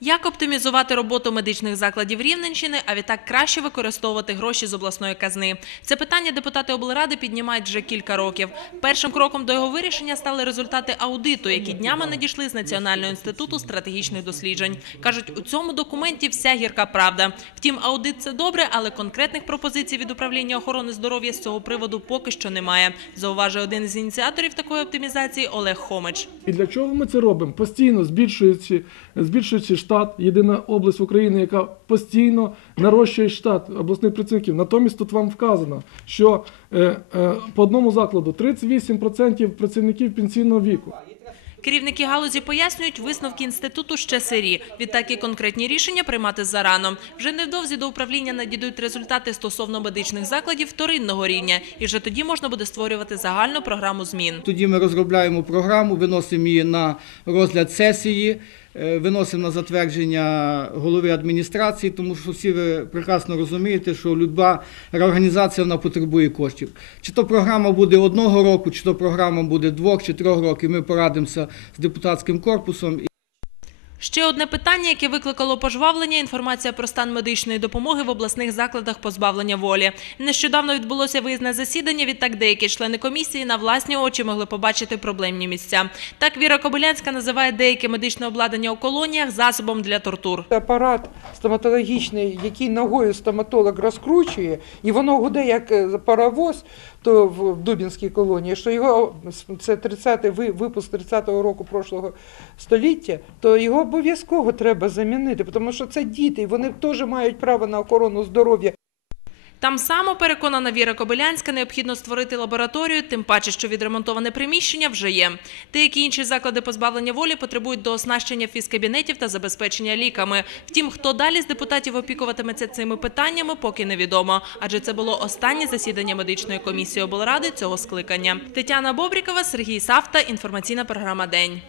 Як оптимізувати роботу медичних закладів Рівненщини, а відтак краще використовувати гроші з обласної казни? Це питання депутати облради піднімають вже кілька років. Першим кроком до його вирішення стали результати аудиту, які днями надійшли з Національного інституту стратегічних досліджень. Кажуть, у цьому документі вся гірка правда. Втім, аудит це добре, але конкретних пропозицій від управління охорони здоров'я з цього приводу поки що немає. Зауважує один із ініціаторів такої оптимізації Олег Хомич. І для чого ми це робимо? Постійно збільшуючи, збільшуючи штат, єдина область в Україні, яка постійно нарощує штат обласних працівників. Натомість тут вам вказано, що е, е, по одному закладу 38% працівників пенсійного віку. Керівники галузі пояснюють, висновки інституту ще сирі. Відтак і конкретні рішення приймати зарано. Вже невдовзі до управління надійдуть результати стосовно медичних закладів вторинного рівня, і вже тоді можна буде створювати загальну програму змін. Тоді ми розробляємо програму, виносимо її на розгляд сесії, виносимо на затвердження голови адміністрації, тому що всі ви прекрасно розумієте, що люба реорганізація вона потребує коштів. Чи то програма буде одного року, чи то програма буде двох чи трьох років. Ми порадимося з депутатським корпусом. Ще одне питання, яке викликало пожвавлення – інформація про стан медичної допомоги в обласних закладах позбавлення волі. Нещодавно відбулося виїзне засідання, відтак деякі члени комісії на власні очі могли побачити проблемні місця. Так Віра Кобилянська називає деяке медичне обладнання у колоніях засобом для тортур. апарат стоматологічний, який ногою стоматолог розкручує, і воно гуде як е, паровоз, то в Дубінській колонії, що його це 30-й ви- випуск 30-го року прошлого століття, то його обов'язково треба замінити, тому що це діти, і вони теж мають право на охорону здоров'я. Там само, переконана Віра Кобилянська, необхідно створити лабораторію, тим паче, що відремонтоване приміщення вже є. Деякі інші заклади позбавлення волі потребують дооснащення фізкабінетів та забезпечення ліками. Втім, хто далі з депутатів опікуватиметься цими питаннями, поки невідомо. Адже це було останнє засідання медичної комісії облради цього скликання. Тетяна Бобрікова, Сергій Савта. Інформаційна програма День.